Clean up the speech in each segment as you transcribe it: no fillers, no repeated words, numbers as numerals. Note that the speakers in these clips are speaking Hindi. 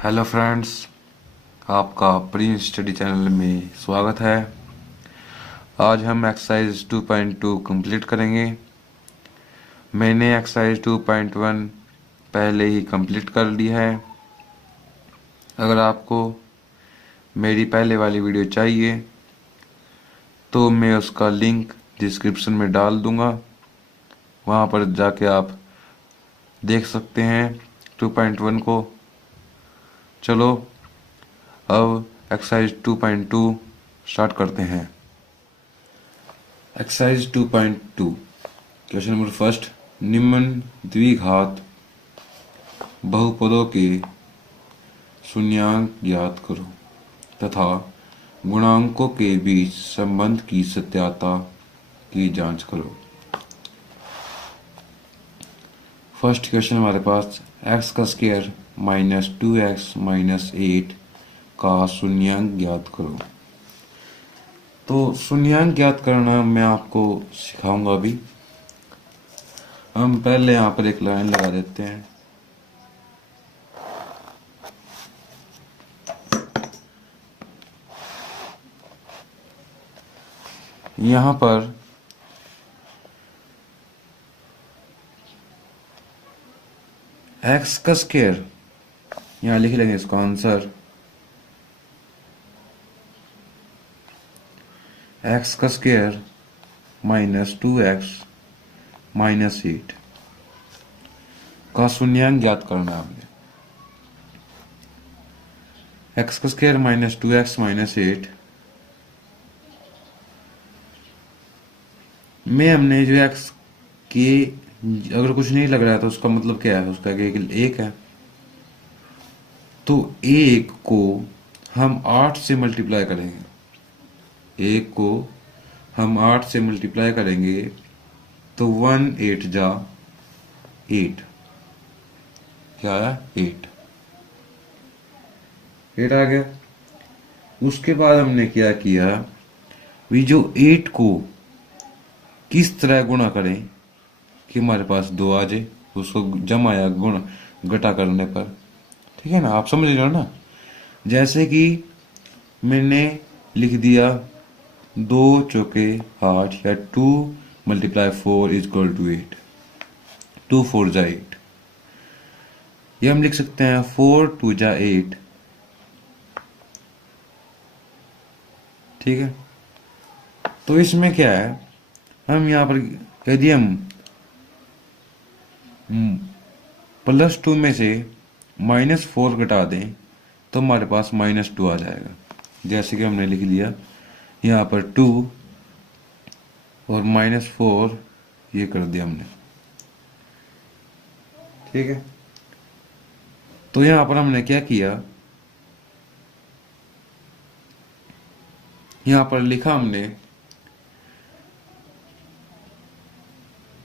हेलो फ्रेंड्स, आपका प्री स्टडी चैनल में स्वागत है। आज हम एक्सरसाइज 2.2 कंप्लीट करेंगे। मैंने एक्सरसाइज 2.1 पहले ही कंप्लीट कर ली है। अगर आपको मेरी पहले वाली वीडियो चाहिए तो मैं उसका लिंक डिस्क्रिप्शन में डाल दूंगा, वहाँ पर जाके आप देख सकते हैं 2.1 को। चलो अब एक्सरसाइज 2.2 स्टार्ट करते हैं। एक्सरसाइज 2.2 क्वेश्चन नंबर फर्स्ट, निम्न द्विघात बहुपदों के शून्यांक ज्ञात करो तथा गुणांकों के बीच संबंध की सत्यता की जांच करो। फर्स्ट क्वेश्चन हमारे पास x का स्क्वायर माइनस 2x माइनस 8 का शून्यांक ज्ञात करो। तो शून्यांक ज्ञात करना मैं आपको सिखाऊंगा अभी। हम पहले यहाँ पर एक लाइन लगा देते हैं। यहाँ पर x का स्क्वायर, यहाँ लिख लेंगे इसका आंसर। x का स्क्वायर माइनस 2x माइनस 8 का शून्यांक ज्ञात करना है हमने। x का स्क्वायर माइनस 2x माइनस 8 में हमने जो x के अगर कुछ नहीं लग रहा है तो उसका मतलब क्या है, उसका एक है। तो एक को हम 8 से मल्टीप्लाई करेंगे। एक को हम 8 से मल्टीप्लाई करेंगे तो 1 8 जा 8, क्या आया 8 आ गया। उसके बाद हमने क्या किया, भी जो 8 को किस तरह गुणा करें कि हमारे पास 2 आ जाए, उसको जमा या गुण घटा करने पर, ठीक है ना, आप समझ रहे हो ना। जैसे कि मैंने लिख दिया 2 चौके 8 या 2 मल्टीप्लाई 4 इज इक्वल टू 8, 2 4 जा 8। ये हम लिख सकते हैं 4 2 जा 8, ठीक है। तो इसमें क्या है, हम यहाँ पर यदि हम +2 में से -4 घटा दें तो हमारे पास -2 आ जाएगा। जैसे कि हमने लिख लिया यहाँ पर 2 और -4 ये कर दिया हमने, ठीक है। तो यहाँ पर हमने क्या किया, यहाँ पर लिखा हमने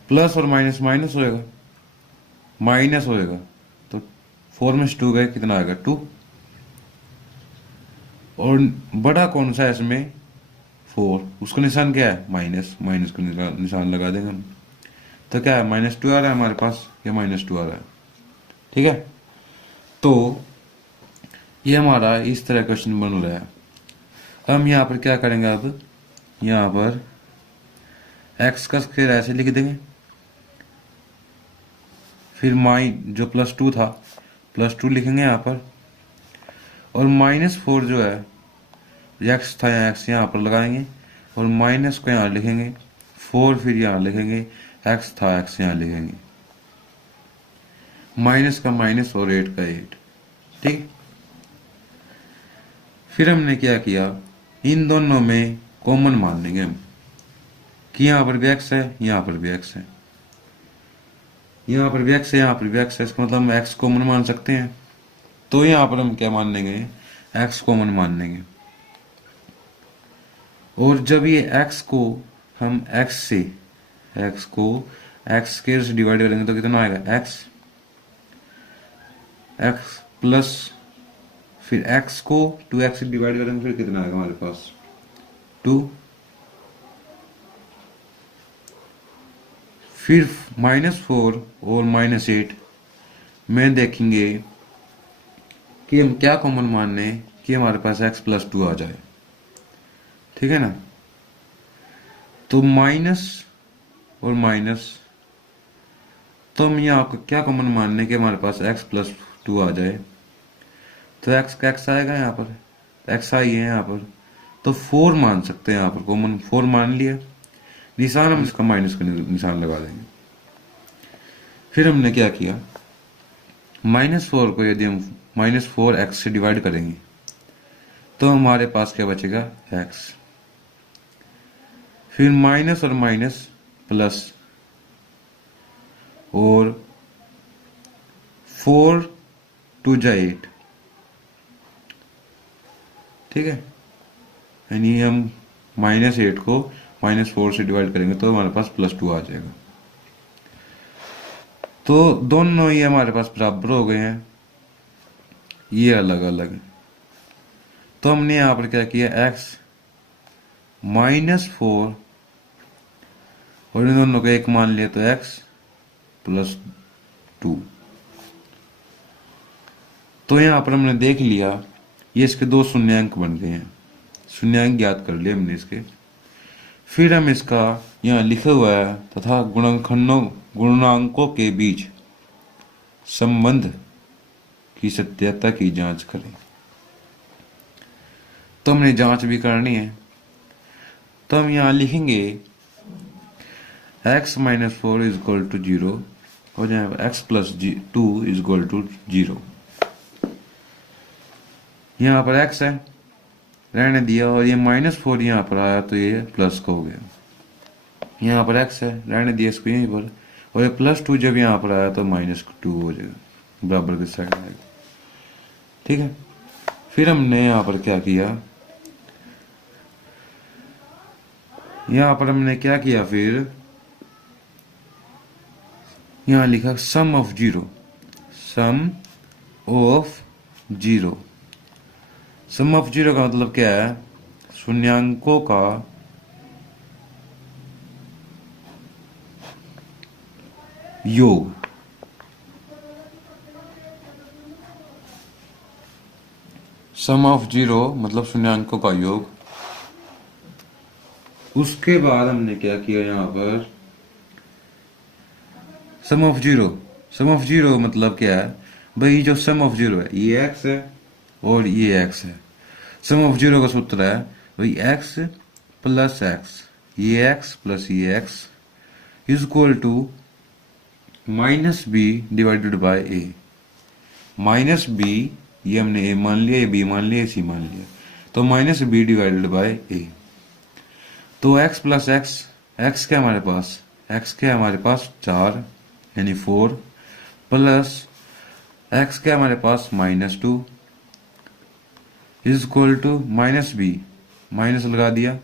प्लस और माइनस माइनस होएगा, माइनस होएगा तो 4 में से 2 गए, कितना आएगा 2। और बड़ा कौन सा है इसमें 4, उसका निशान क्या है माइनस, माइनस को निशान लगा देंगे हम। तो क्या है -2 आ रहा है हमारे पास, या -2 आ रहा है, ठीक है। तो ये हमारा इस तरह क्वेश्चन बन रहा है। हम यहाँ पर क्या करेंगे, अब यहाँ पर x का स्क्वायर ऐसे लिख देंगे, फिर जो +2 था +2 लिखेंगे यहाँ पर, और -4 जो है x था, यहाँ x यहाँ पर लगाएंगे और माइनस को यहाँ लिखेंगे, 4 फिर यहाँ लिखेंगे, x था x यहाँ लिखेंगे, माइनस का माइनस और 8 का 8, ठीक। फिर हमने क्या किया, इन दोनों में कॉमन मान लेंगे हम कि यहाँ पर भी x है, यहाँ पर भी x है, यहाँ पर भी x है, यहाँ पर भी x है, इसका मतलब हम x कॉमन मान सकते हैं। तो यहाँ पर हम क्या मान लेंगे, x कॉमन मान लेंगे। और जब ये x को हम x को x स्क्वायर से डिवाइड करेंगे तो कितना आएगा x प्लस, फिर x को 2x से डिवाइड करेंगे फिर कितना आएगा हमारे पास 2, फिर -4 और -8 में देखेंगे कि हम क्या कॉमन मान लें कि हमारे पास x+2 आ जाए, ठीक है ना। तो माइनस और माइनस, तो हम यहाँ आपको क्या कॉमन मान लें कि हमारे पास x+2 आ जाए, तो x का x आएगा यहाँ पर, x आई है यहाँ पर, तो 4 मान सकते हैं यहाँ पर, कॉमन 4 मान लिया, निशान हम इसका माइनस का निशान लगा देंगे। फिर हमने क्या किया, -4 को यदि हम -4x से डिवाइड करेंगे तो हमारे पास क्या बचेगा, x। फिर माइनस और माइनस प्लस, और 4 2 जा 8, ठीक है। यानी हम -8 को -4 से डिवाइड करेंगे तो हमारे पास +2 आ जाएगा। तो दोनों ये हमारे पास बराबर हो गए हैं, ये अलग अलग है। तो हमने यहाँ पर क्या किया, x -4 और इन दोनों को एक मान लिया, तो x+2। तो यहाँ पर हमने देख लिया, ये इसके दो शून्यांक बन गए हैं, शून्यांक ज्ञात कर लिए हमने इसके। फिर हम इसका यहाँ लिखा हुआ है तथा गुणांकों के बीच संबंध की सत्यता की जांच करें। तो हमने जांच भी करनी है, तो हम यहाँ लिखेंगे x-4 इज इक्वल टू 0 हो जाए, x+2 इज इक्वल टू 0। यहाँ पर x है, रहने दिया, और ये -4 यहाँ पर आया तो ये प्लस का हो गया। यहाँ पर x है, रहने दिया इसको यहीं पर, और ये +2 जब यहाँ पर आया तो -2 हो जाएगा, बराबर की साइड आएगा, ठीक है। फिर हमने यहाँ पर क्या किया, यहाँ पर हमने क्या किया, फिर यहाँ लिखा sum of zero, sum of zero. Sum of zero का मतलब क्या है, शून्यांकों का योग। सम ऑफ जीरो मतलब शून्यांकों का योग। उसके बाद हमने क्या किया, यहाँ पर sum of zero, sum of zero मतलब क्या है भाई, जो सम ऑफ जीरो है ये x है और ये x है। सम ऑफ जीरो का सूत्र है भाई x प्लस x, ये x प्लस ये x is equal to -b divided by a। -b ये हमने a मान लिया, ये b मान लिया, c मान लिया, तो -b डिवाइडेड बाय a। तो x प्लस x, x क्या हमारे पास, x क्या हमारे पास 4 यानी 4, प्लस x क्या हमारे पास -2 is equal to -b, minus लगा दिया,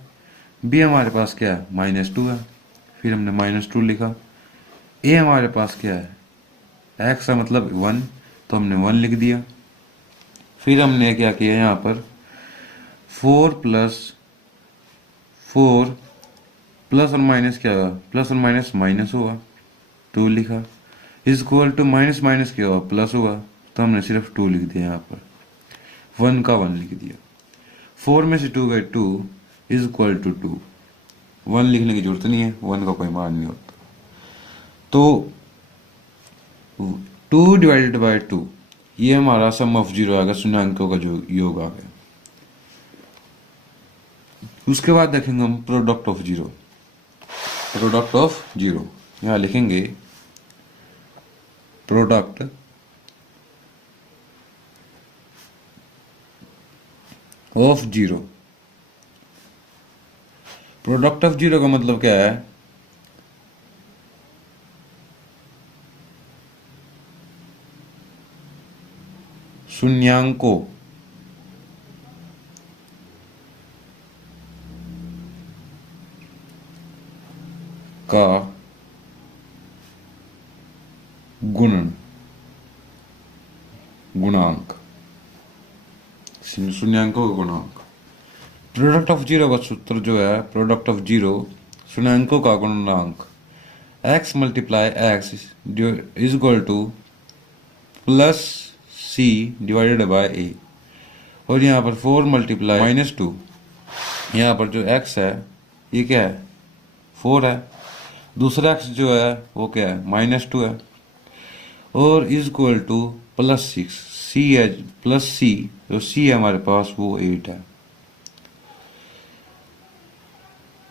b हमारे पास क्या है -2 है, फिर हमने -2 लिखा। a हमारे पास क्या है, x का मतलब 1, तो हमने 1 लिख दिया। फिर हमने क्या किया, यहाँ पर 4 प्लस और माइनस क्या होगा, प्लस और माइनस माइनस होगा, 2 लिखा, is equal to minus minus क्या होगा, प्लस होगा, तो हमने सिर्फ 2 लिख दिया, यहाँ पर 1 का 1 लिख दिया। 4 में से 2 गए 2 इज इक्वल टू 2, 1 लिखने की जरूरत नहीं है, 1 का कोई मान नहीं होता। तो 2 डिवाइडेड बाय 2 ये हमारा सम ऑफ जीरो आएगा, शून्यांकों का जो योग आ गया। उसके बाद देखेंगे हम product of zero, product of zero यहां लिखेंगे product of zero. Product of zero का मतलब क्या है, शून्यांकों का गुणन, गुणांक, शून्यांकों का गुणांक। प्रोडक्ट ऑफ जीरो का सूत्र जो है, प्रोडक्ट ऑफ जीरो शून्यांकों का गुणांक x multiply x is equal to C divided by A, और यहाँ पर 4 मल्टीप्लाई -2, यहाँ पर जो x है ये क्या है 4 है, दूसरा x जो है वो क्या है -2 है, और इज इक्वल टू +6, सी है प्लस सी, जो सी है हमारे पास वो 8 है।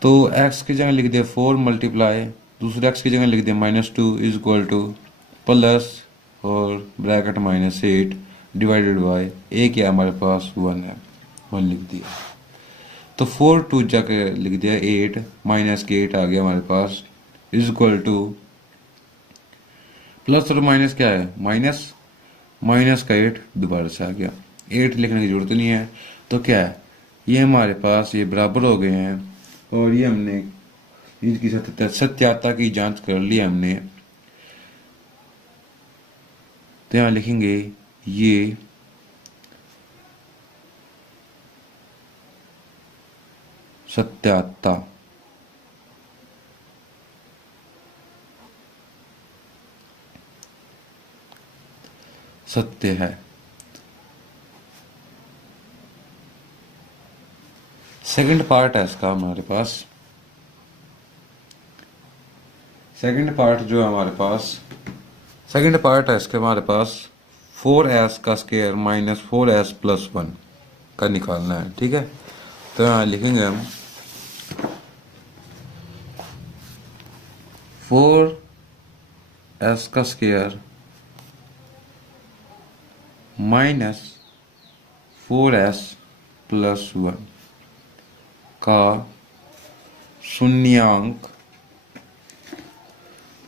तो x की जगह लिख दिया 4 मल्टीप्लाई, दूसरे x की जगह लिख दिया -2 इज इक्वल टू प्लस और ब्रैकेट -8 डिवाइडेड बाय ए क्या हमारे पास 1 है, 1 लिख दिया। तो 4 2 जाके लिख दिया 8, माइनस के 8 आ गया हमारे पास, इज इक्वल टू प्लस और माइनस क्या है माइनस का 8 दोबारा से आ गया, 8 लिखने की जरूरत नहीं है। तो क्या है ये हमारे पास ये बराबर हो गए हैं, और ये हमने इसकी सत्याता की जांच कर ली हमने। तो यहाँ लिखेंगे ये सत्याता सत्य है। सेकंड पार्ट है इसका हमारे पास, सेकंड पार्ट जो है हमारे पास, सेकंड पार्ट है इसके हमारे पास 4s का स्क्वायर -4s + 1 का निकालना है, ठीक है। तो यहाँ लिखेंगे हम 4s का स्क्वायर -4s + 1 का शून्यांक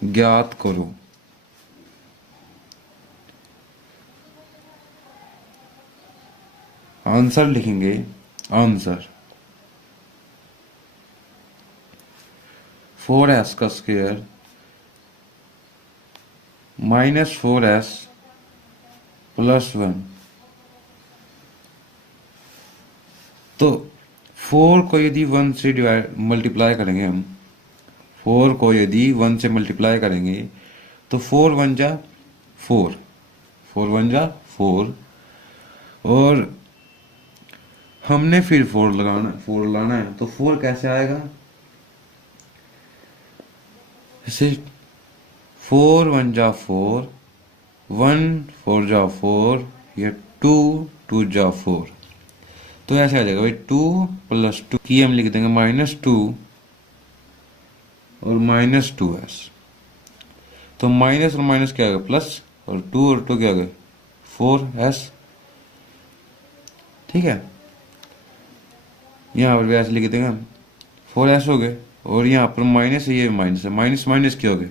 ज्ञात करो। आंसर लिखेंगे, आंसर 4s का स्क्वायर -4s + 1। तो 4 को यदि 1 से मल्टीप्लाई करेंगे हम, 4 को यदि 1 से मल्टीप्लाई करेंगे तो 4 1 जा 4, 4 1 जा 4, और हमने फिर 4 लाना है। तो 4 कैसे आएगा, जैसे 4 1 जा 4, 1 4 जा 4, या 2 2 जा 4। तो ऐसे आ जाएगा भाई 2 + 2 की हम लिख देंगे -2 और -2s। तो माइनस और माइनस क्या आ गया प्लस, और 2 और 2 क्या आ गया 4s, ठीक है। यहाँ पर भी ऐसे लिख देंगे हम 4s हो गए, और यहाँ पर माइनस है, ये माइनस है, माइनस माइनस क्या हो गए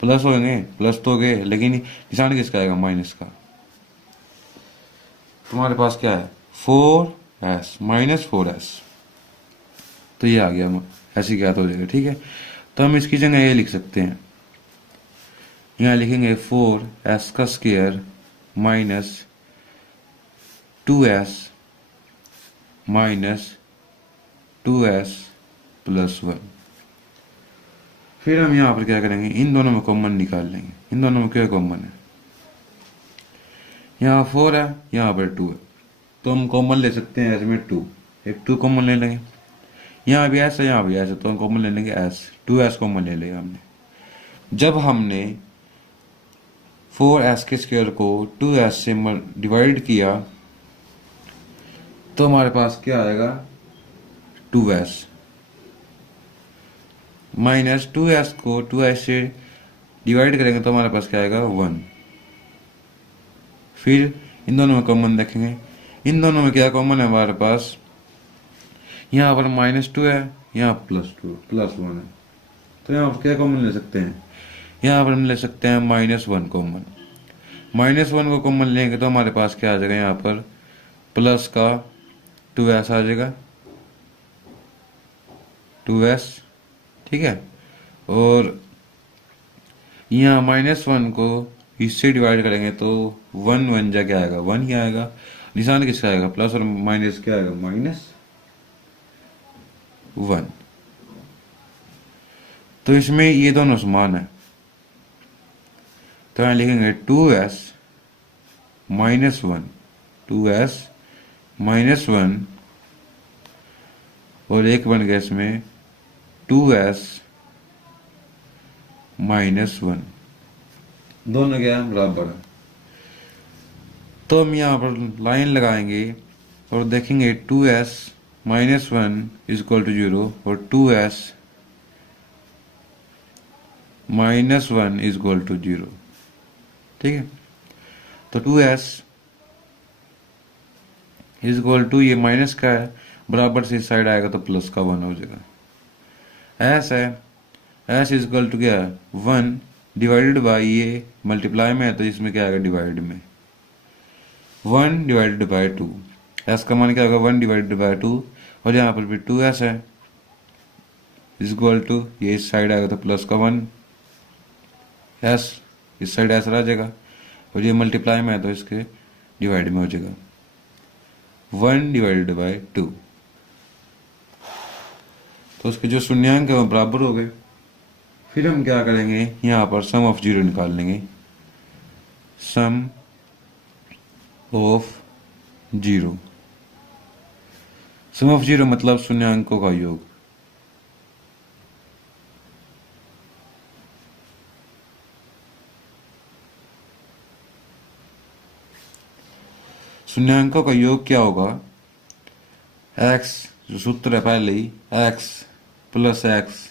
प्लस हो गए, प्लस तो हो गए, लेकिन निशान किसका आएगा माइनस का। तुम्हारे पास क्या है 4s -4s, तो ये आ गया, ऐसे ज्ञात हो जाएगा, ठीक है। तो हम इसकी जगह ये लिख सकते हैं, यहाँ लिखेंगे 4s का स्क्वायर -2s -2s + 1। फिर हम यहाँ पर क्या करेंगे, इन दोनों में कॉमन निकाल लेंगे। इन दोनों में क्या कॉमन है, यहाँ 4 है, यहाँ पर 2 है, तो हम कॉमन ले सकते हैं इसमें 2, एक 2 कॉमन ले लेंगे। यहाँ भी s है, यहाँ भी s है, तो हम कॉमन ले लेंगे s, 2s कॉमन ले लेंगे हमने। जब हमने 4s के स्क्वायर को 2s से डिवाइड किया तो हमारे पास क्या आएगा 2s, -2s को 2s से डिवाइड करेंगे तो हमारे पास क्या आएगा 1। फिर इन दोनों में कॉमन देखेंगे, इन दोनों में क्या कॉमन है हमारे पास, यहाँ पर -2 है, यहाँ +2 +1 है, तो यहाँ पर क्या कॉमन ले सकते हैं, यहाँ पर हम ले सकते हैं -1 कॉमन। -1 को कॉमन लेंगे तो हमारे पास क्या आ जाएगा, यहाँ पर प्लस का 2s आ जाएगा, 2s, ठीक है। और यहाँ -1 को इससे डिवाइड करेंगे तो 1 1 जा क्या आएगा 1 ही आएगा, निशान किसका आएगा प्लस, और माइनस क्या आएगा -1। तो इसमें ये दोनों समान है, तो यहाँ लिखेंगे 2s -1, 2s -1 और एक बन गया इसमें 2s -1, दोनों क्या बराबर। तो हम यहाँ पर लाइन लगाएंगे और देखेंगे 2s -1 इज इक्वल टू 0 और 2s -1 इज इक्वल टू 0। ठीक है, तो 2s इज इक्वल टू, ये माइनस का है, बराबर से इस साइड आएगा तो प्लस का 1 हो जाएगा। s है, s इज इक्वल टू क्या है 1 डिवाइडेड बाई, ये मल्टीप्लाई में है तो इसमें क्या आएगा डिवाइड में, 1 डिवाइडेड बाई 2। s का मान क्या होगा 1 डिवाइडेड बाई 2 और यहाँ पर भी 2s है इज इक्वल टू, ये इस साइड आएगा तो प्लस का 1, s इस साइड ऐसा रह जाएगा और ये मल्टीप्लाई में है तो इसके डिवाइड में हो जाएगा 1 डिवाइडेड बाई 2। तो उसके जो शून्यांक है वो बराबर हो गए। फिर हम क्या करेंगे, यहाँ पर सम ऑफ जीरो निकाल लेंगे। Sum of zero, sum of zero मतलब शून्यांकों का योग। शून्यांकों का योग क्या होगा, x जो सूत्र है पहले ही, x plus x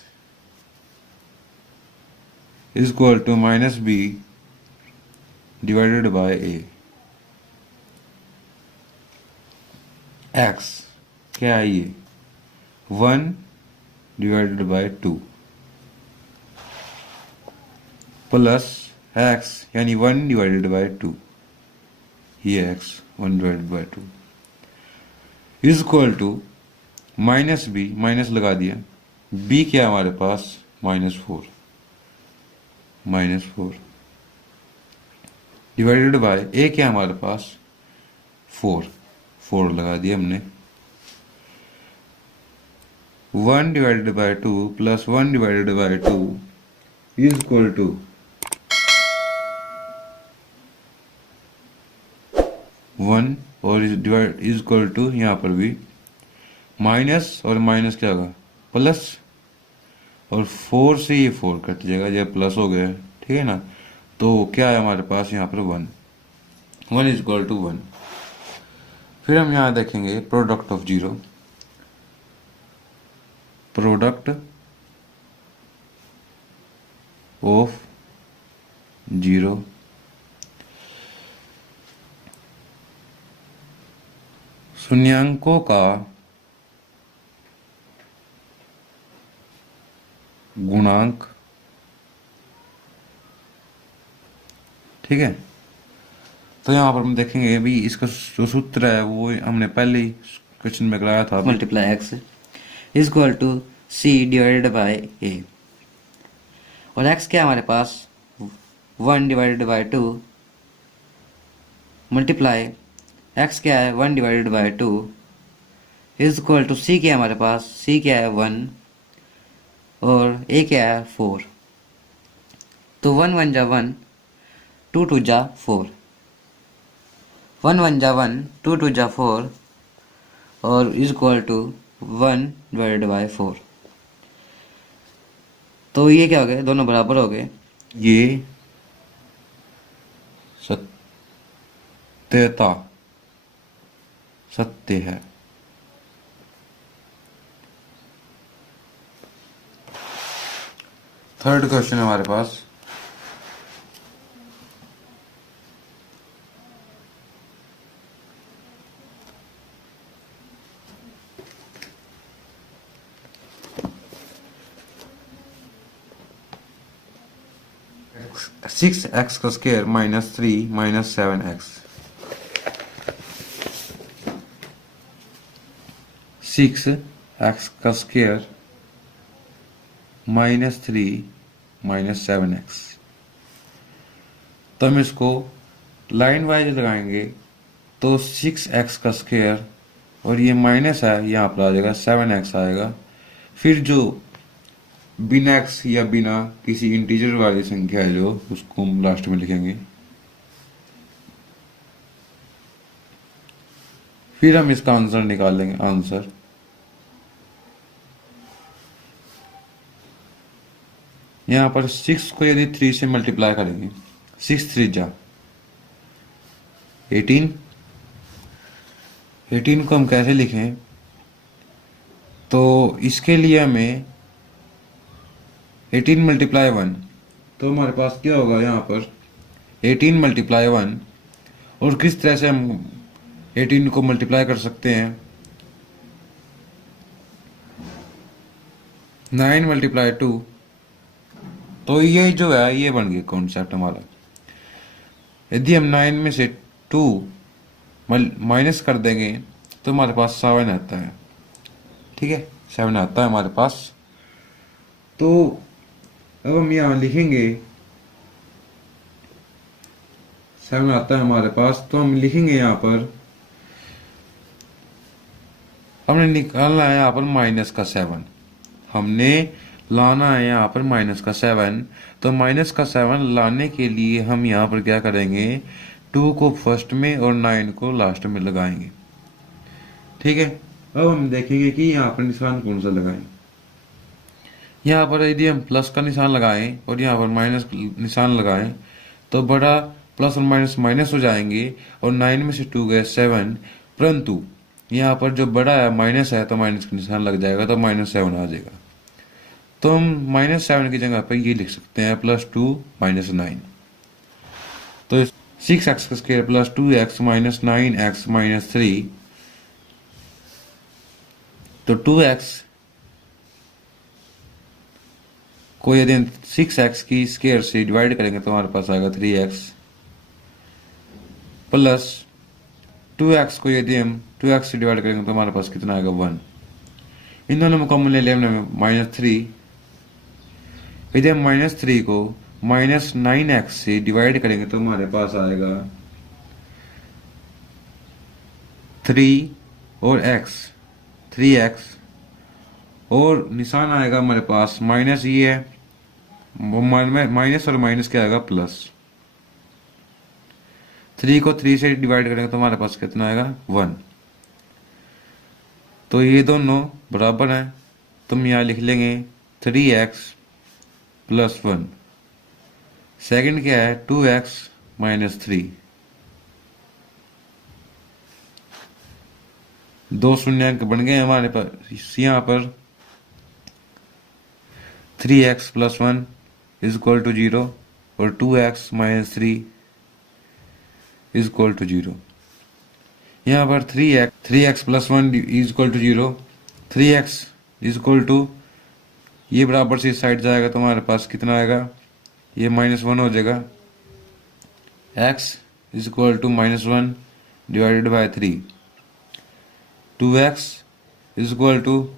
is equal to -b divided by a। x क्या है ये 1 डिवाइडेड बाय 2 प्लस x यानी 1 डिवाइडेड बाय 2, ये x 1 divided by 2 is equal to -b, minus लगा दिया, b क्या है हमारे पास -4 डिवाइडेड बाय a क्या है हमारे पास 4 लगा दिया हमने। 1 divided by 2 plus 1 divided by 2 is equal to 1 और डिवाइड इज इक्वल टू, यहाँ पर भी माइनस और माइनस क्या होगा प्लस, और 4 से ये 4 कट जाएगा, जब प्लस हो गया, ठीक है ना। तो क्या है हमारे पास यहाँ पर 1 इज इक्वल टू 1। फिर हम यहाँ देखेंगे product of zero, product of zero शून्यांकों का गुणांक। ठीक है, तो यहाँ पर हम देखेंगे अभी इसका जो सूत्र है वो हमने पहले ही क्वेश्चन में कराया था, multiply x is equal to c divided by a, और x क्या है हमारे पास 1 डिवाइडेड बाय 2 मल्टीप्लाई x क्या है 1 divided by 2 is equal to c क्या है हमारे पास, c क्या है 1 और a क्या है 4। तो 1 1 जा 1, 2 2 जा 4, 1 1 जा 1, 2 2 जा 4 और is equal to 1 divided by 4। तो ये क्या हो गए, दोनों बराबर हो गए। ये सत्यता सत्य है। थर्ड क्वेश्चन हमारे पास, सिक्स एक्स का स्क्वायर -3 -7x, 6x का स्क्वायर -3 -7x। तो हम इसको लाइन वाइज लगाएंगे तो 6x का स्क्वायर और ये माइनस है, यहाँ पर आ जाएगा 7x आएगा। फिर जो बिना x या बिना किसी इंटीजर वाली संख्या है जो, उसको हम लास्ट में लिखेंगे फिर हम इसका आंसर निकाल लेंगे। आंसर यहाँ पर 6 को यदि 3 से मल्टीप्लाई करेंगे, 6 3 जा 18। 18 को हम कैसे लिखें, तो इसके लिए हमें 18 मल्टीप्लाई 1, तो हमारे पास क्या होगा यहाँ पर 18 मल्टीप्लाई 1। और किस तरह से हम 18 को मल्टीप्लाई कर सकते हैं, 9 मल्टीप्लाई 2। तो ये जो है ये बन गया कॉन्सेप्ट हमारा। यदि हम 9 में से 2 माइनस कर देंगे तो हमारे पास 7 आता है। ठीक है, 7 आता है हमारे पास। तो अब हम यहाँ लिखेंगे 7 आता है हमारे पास, तो हम लिखेंगे यहाँ पर, हमने निकालना है यहाँ पर माइनस का 7, हमने लाना है यहाँ पर माइनस का 7। तो माइनस का 7 लाने के लिए हम यहाँ पर क्या करेंगे, 2 को फर्स्ट में और 9 को लास्ट में लगाएंगे। ठीक है, अब हम देखेंगे कि यहाँ पर निशान कौन सा लगाएं। यहाँ पर यदि हम प्लस का निशान लगाएं और यहाँ पर माइनस निशान लगाएं तो बड़ा प्लस और माइनस माइनस हो जाएंगे और 9 में से 2 गए 7, परंतु यहाँ पर जो बड़ा है माइनस है तो माइनस का निशान लग जाएगा, तो -7 आ जाएगा। तो हम -7 की जगह पर ये लिख सकते हैं +2 -9। तो 6x का square plus 2x minus 9x minus 3, तो 2x को यदि हम 6x की स्क्वायर से डिवाइड करेंगे तो हमारे पास आएगा 3x, प्लस 2x को यदि हम 2x से डिवाइड करेंगे तो हमारे पास कितना आएगा 1। इन दोनों में कॉमन ले लिया हमने -3। यदि हम -3 को -9x से डिवाइड करेंगे तो हमारे पास आएगा 3 और x, 3x, और निशान आएगा हमारे पास माइनस, ये है माइनस और माइनस क्या आएगा प्लस। 3 को 3 से डिवाइड करेंगे तो हमारे पास कितना आएगा 1। तो ये दोनों बराबर हैं, तो हम यहाँ लिख लेंगे 3x प्लस 1। सेकंड क्या है 2x माइनस 3। 2 शून्यांक बन गए हमारे पास यहाँ पर। 3x plus 1 is equal to 0 और 2x minus 3 is equal to 0। यहाँ पर 3x plus 1 is equal to 0, 3x is equal to, ये बराबर से इस साइड जाएगा तो हमारे पास कितना आएगा, ये -1 हो जाएगा। x is equal to -1 divided by 3। 2x is equal to,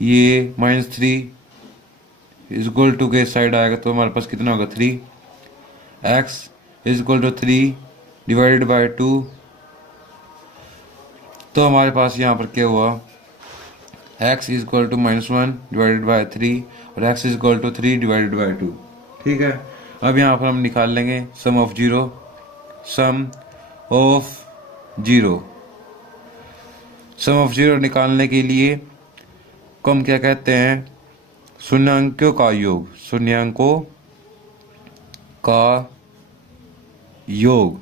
ये -3 इज इक्वल टू के साइड आएगा तो हमारे पास कितना होगा 3। x is equal to 3 divided by 2, तो हमारे पास यहाँ पर क्या हुआ, x is equal to -1 divided by 3 और x is equal to 3 divided by 2। ठीक है, अब यहाँ पर हम निकाल लेंगे sum of zero. Sum of zero निकालने के लिए को हम क्या कहते हैं, शून्यांकों का योग। शून्यांकों का योग।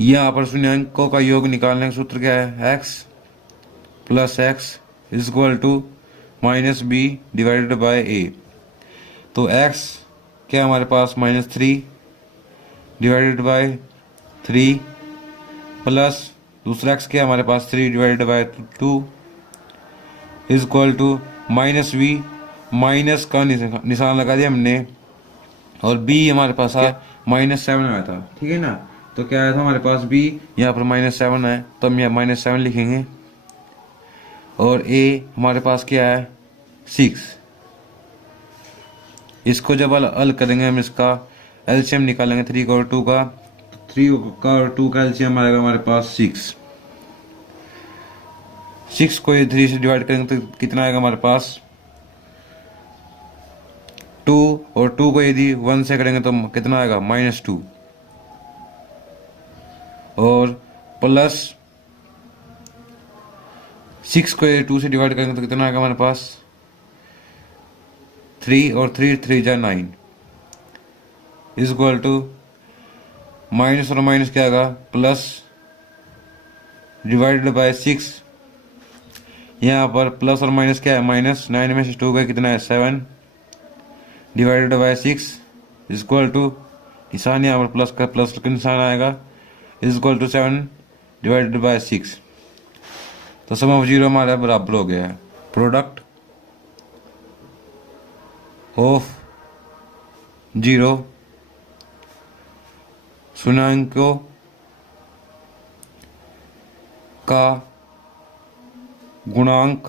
यहाँ पर शून्यांकों का योग निकालने का सूत्र क्या है, x plus x is equal to -b divided by a। तो x क्या हमारे पास -3 डिवाइडेड बाय 3 प्लस दूसरा x क्या हमारे पास 3 divided by 2 is equal to -b, minus का निशान लगा दिया हमने, और b हमारे पास आया -7 आया था। ठीक है ना, तो क्या आया था हमारे पास b, यहाँ पर -7 है तो हम यहाँ -7 लिखेंगे, और a हमारे पास क्या है 6। इसको जब हल करेंगे हम इसका एलसीएम निकालेंगे 3 का और 2 का, 3 का और 2 का एलसीएम आएगा हमारे पास 6। 6 को ये 3 से डिवाइड करेंगे तो कितना आएगा हमारे पास 2, और 2 को यदि 1 से करेंगे तो कितना आएगा -2। और प्लस 6 को ये 2 से डिवाइड करेंगे तो कितना आएगा हमारे पास 3 और 3 3 जा 9 इज इक्वल टू माइनस और माइनस क्या आएगा प्लस डिवाइडेड बाय 6। यहाँ पर प्लस और माइनस क्या है माइनस 9 में से 2 गए कितना है 7 divided by 6 is equal to निशान यहाँ पर प्लस का निशान आएगा is equal to 7 divided by 6। तो सम ऑफ जीरो हमारा बराबर हो गया है प्रोडक्ट ऑफ जीरो शून्याङ्कों का गुणांक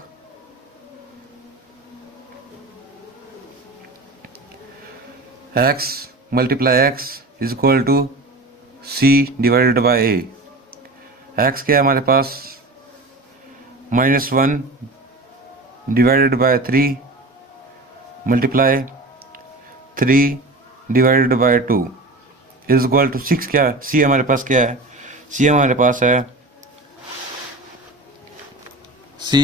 x multiply x is equal to c divided by a। x क्या है हमारे पास -1 divided by 3 multiply 3 divided by 2 is equal to 6। क्या c हमारे पास क्या है c हमारे पास है c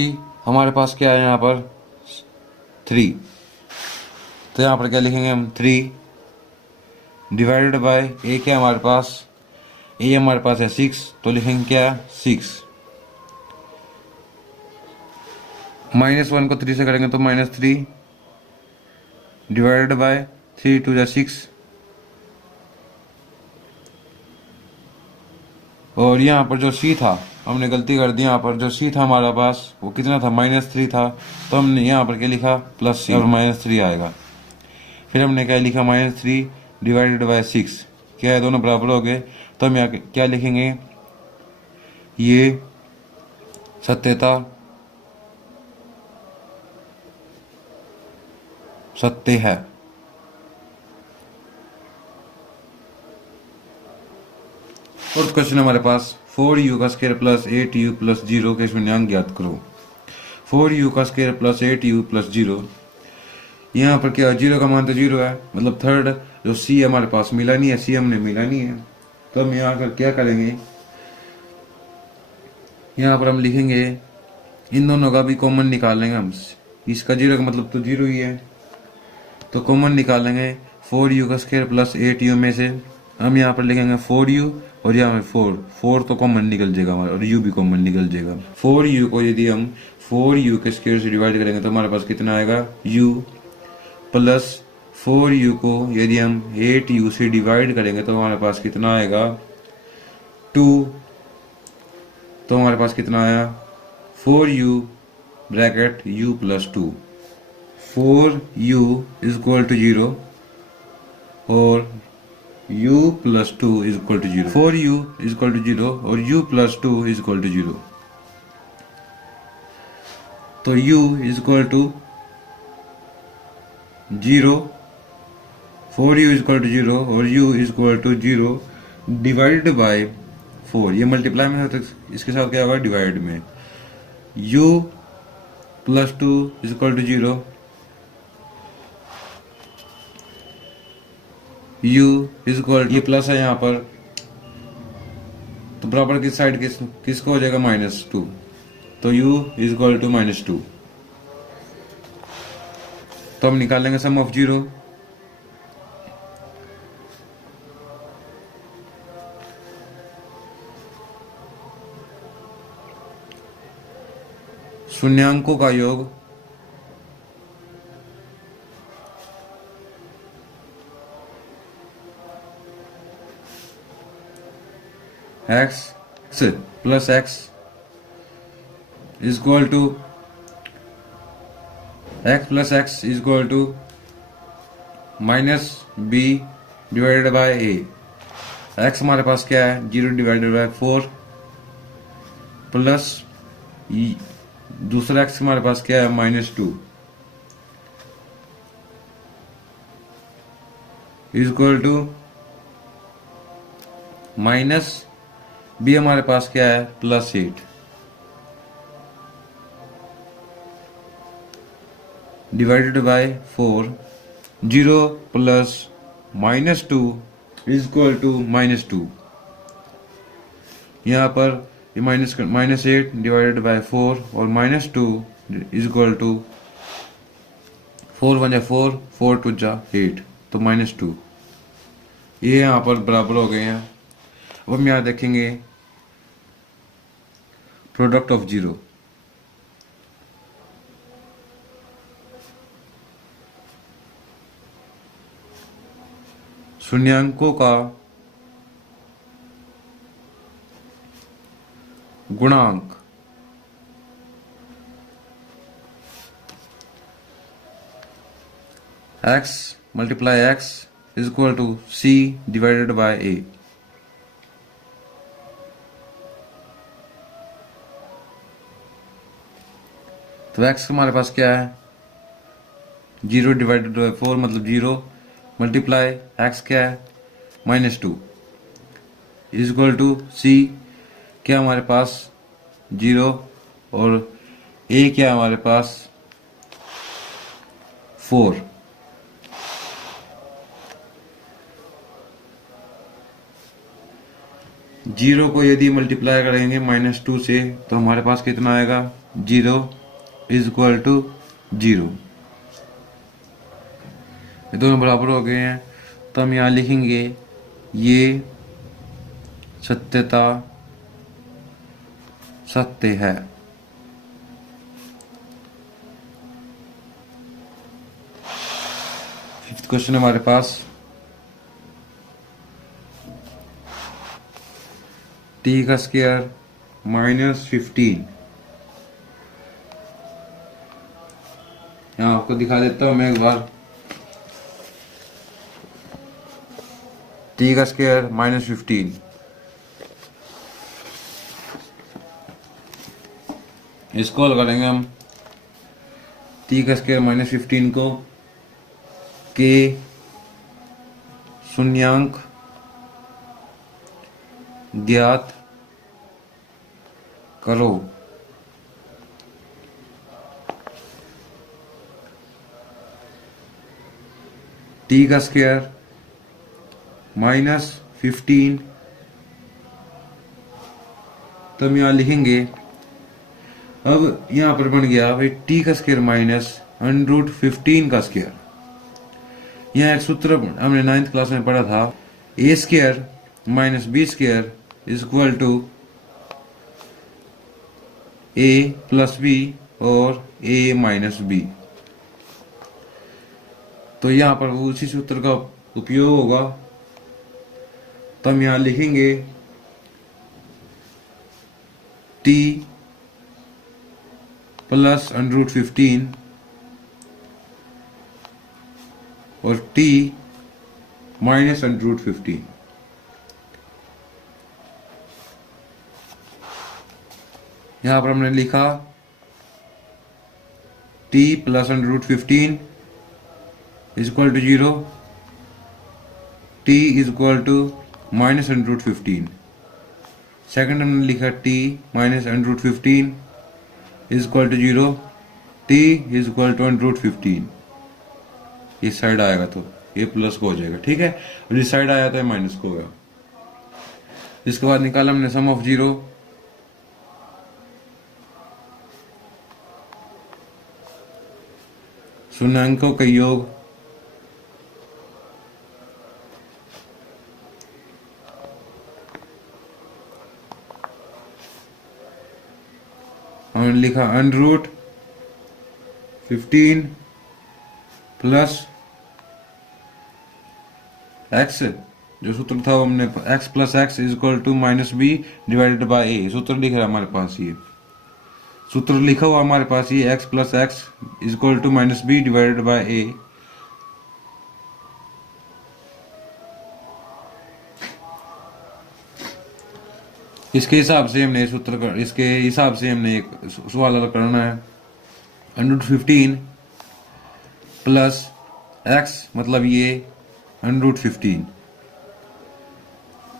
हमारे पास क्या है यहाँ पर 3। तो यहाँ पर क्या लिखेंगे हम 3 डिवाइडेड बाय a क्या हमारे पास a हमारे पास है 6 तो लिखेंगे क्या 6 -1 को 3 से करेंगे तो -3 डिवाइडेड बाय 3 2 जा 6 और यहाँ पर जो c था हमने गलती कर दी। यहाँ पर जो c था हमारा पास वो कितना था -3 था तो हमने यहाँ पर क्या लिखा प्लस c और -3 आएगा। फिर हमने क्या लिखा -3 डिवाइडेड बाय 6 क्या है दोनों बराबर हो गए तो हम यहाँ क्या लिखेंगे ये सत्यता सत्य है। और क्वेश्चन हमारे पास 4u का स्क्वायर प्लस 8u प्लस 0 के शून्यांक ज्ञात करो। 4u का स्क्वायर प्लस 8u प्लस 0 यहाँ पर क्या 0 का मान तो 0 है मतलब थर्ड जो c हमारे पास मिला नहीं है c हमने मिला नहीं है तो हम यहाँ पर क्या करेंगे यहाँ पर हम लिखेंगे इन दोनों का भी कॉमन निकालेंगे हम। इसका 0 का मतलब तो 0 ही है तो कॉमन निकालेंगे 4u का स्क्वायर प्लस 8u में से हम यहाँ पर लिखेंगे 4u और यहाँ में 4 तो कॉमन निकल जाएगा हमारा और u भी कॉमन निकल जाएगा। 4u को यदि हम 4u के स्क्वायर से डिवाइड करेंगे तो हमारे पास कितना आएगा u प्लस 4u को यदि हम 8u से डिवाइड करेंगे तो हमारे पास कितना आएगा 2 तो हमारे पास कितना आया 4u bracket u plus 2 4u is equal to 0 और u plus 2 is equal to 0। 4u is equal to 0 और u plus 2 is equal to 0 तो u is equal to 0 4u is equal to 0 और u is equal to 0 divided by 4 ये मल्टीप्लाई में है तो इसके साथ क्या होगा डिवाइड में u plus 2 is equal to 0 u is equal ये प्लस है यहाँ पर तो बराबर किस साइड किसको हो जाएगा -2 तो u इज इक्वल टू -2 तो हम निकालेंगे सम ऑफ जीरो शून्यांकों का योग x plus x is equal to x plus x is equal to -b divided by a। x हमारे पास क्या है 0 डिवाइडेड बाय 4 प्लस दूसरा x हमारे पास क्या है -2 is equal to minus b हमारे पास क्या है +8 divided by 4 0 plus -2 is equal to -2 यहाँ पर ये -8 डिवाइडेड बाय 4 और -2 इज इक्वल टू 4 1 4, 4 2 8, तो -2। ये यहाँ पर बराबर हो गए हैं। अब हम यहाँ देखेंगे प्रोडक्ट ऑफ जीरो। शून्यांकों का गुणांक x multiply x is equal to c divided by a। तो x हमारे पास क्या है, 0 डिवाइडेड बाय 4 मतलब 0, मल्टीप्लाई x क्या है -2 इज इक्वल टू c क्या हमारे पास 0 और a क्या हमारे पास 4। जीरो को यदि मल्टीप्लाई करेंगे -2 से तो हमारे पास कितना आएगा, 0 इज इक्वल टू 0। ये दोनों बराबर हो गए हैं, तो हम यहाँ लिखेंगे ये सत्यता सत्य है। फिफ्थ क्वेश्चन हमारे पास, t का स्क्वायर -15। यहाँ आपको दिखा देता हूं मैं एक बार। t का स्क्वायर -15, इसको हल करेंगे हम। t का स्क्वायर -15 को k शून्यांक ज्ञात करो। t का स्क्वायर -15, तो हम यहाँ लिखेंगे, अब यहाँ पर बन गया भाई t का स्क्वायर -√15 का स्क्वायर। यहाँ एक सूत्र हमने 9th क्लास में पढ़ा था, a square -b square is equal to a plus b और a माइनस b। तो यहाँ पर उसी सूत्र का उपयोग होगा, तो हम यहाँ लिखेंगे t प्लस √15 और t माइनस √15। यहां पर हमने लिखा t plus √15 is equal to 0, t is equal to minus √15। Second हमने लिखा t minus √15 is equal to 0, t is equal to √15। इस साइड आएगा तो ये प्लस को हो जाएगा, ठीक है, और इस साइड आया तो माइनस को होगा। इसके बाद निकाला हमने सम ऑफ जीरो। शून्यांकों का योग हमने लिखा √15 प्लस x, जो सूत्र था वो हमने x plus x is equal to -b divided by a। सूत्र लिख रहा है हमारे पास, ये सूत्र लिखा हुआ हमारे पास, ये x plus x is equal to -b divided by a। इसके हिसाब से हमने इसके हिसाब से हमने एक सवाल हल करना है। 115 प्लस x मतलब ये 115,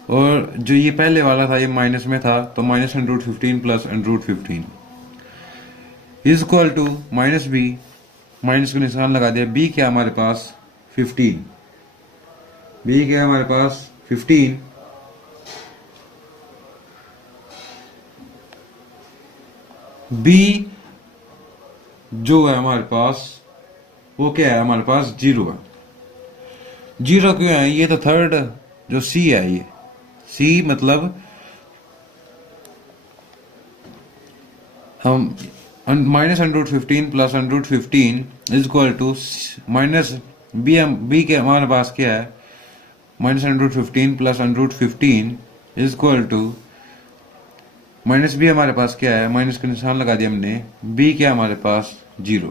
और जो ये पहले वाला था ये माइनस में था, तो -115 plus 115 is equal to -b, minus का निशान लगा दिया। b क्या हमारे पास 15, b क्या हमारे पास 15 बी जो है हमारे पास वो क्या है, हमारे पास 0 है। 0 क्यों है, ये तो थर्ड जो सी है, ये सी मतलब हम -√15 plus √15 is equal to minus b के हमारे पास क्या है, -√15 plus √15 is equal to minus b हमारे पास क्या है, माइनस का निशान लगा दिया हमने, बी क्या हमारे पास 0,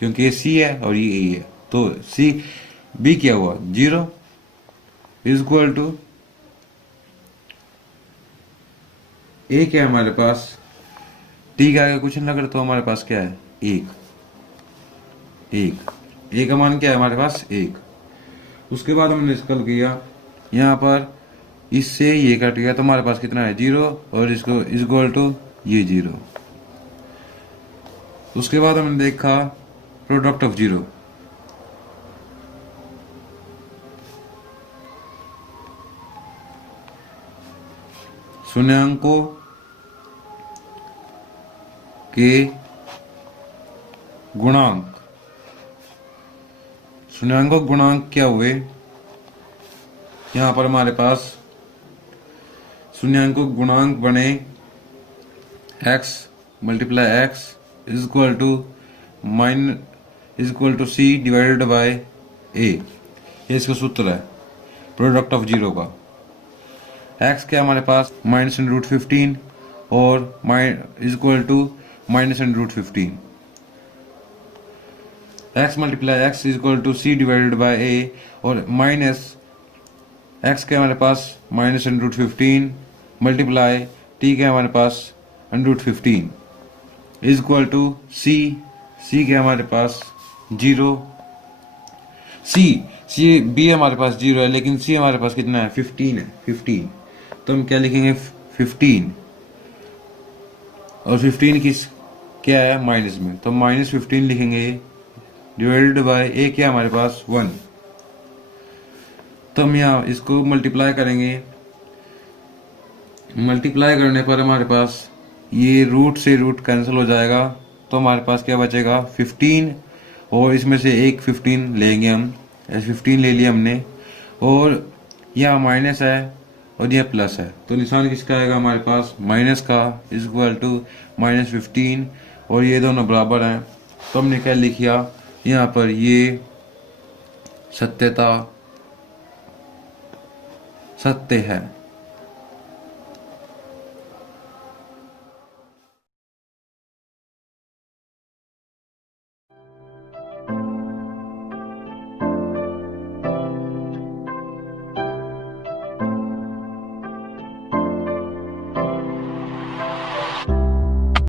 क्योंकि ये सी है और ये ए है, तो सी बी क्या हुआ 0 इज इक्वल टू ए क्या है हमारे पास, टी के आगे कुछ न लगे तो हमारे पास क्या है 1 ए का मान क्या है हमारे पास 1। उसके बाद हमने निष्कल किया, यहाँ पर इससे ये कट गया तो हमारे पास कितना है 0, और इसको इज इक्वल टू ये 0। उसके बाद हमने देखा प्रोडक्ट ऑफ 0, शून्यांकों के गुणांक, शून्यांकों गुणांक क्या हुए, यहां पर हमारे पास शून्यांकों गुणांक बने x multiply x is equal to C divided by a, ये इसका सूत्र है प्रोडक्ट ऑफ 0 का। x क्या हमारे पास -√15 और is equal to -√15, x multiply x is equal to C divided by a, और माइनस x के हमारे पास -√15 मल्टीप्लाई t के हमारे पास √15 इज इक्वल टू सी के हमारे पास 0, सी बी हमारे पास 0 है, लेकिन सी हमारे पास कितना है 15 है, 15, तो हम क्या लिखेंगे 15, और 15 किस क्या है माइनस में, तो -15 लिखेंगे डिवाइडेड बाय ए क्या हमारे पास 1, तो हम यहाँ इसको मल्टीप्लाई करेंगे, मल्टीप्लाई करने पर हमारे पास ये रूट से रूट कैंसिल हो जाएगा, तो हमारे पास क्या बचेगा 15, और इसमें से एक 15 लेंगे हम, 15 ले लिया हमने, और यह माइनस है और यह प्लस है, तो निशान किसका आएगा हमारे पास माइनस का, इज इक्वल टू -15, और ये दोनों बराबर हैं, तो हमने क्या लिख लिया यहाँ पर, ये सत्य है।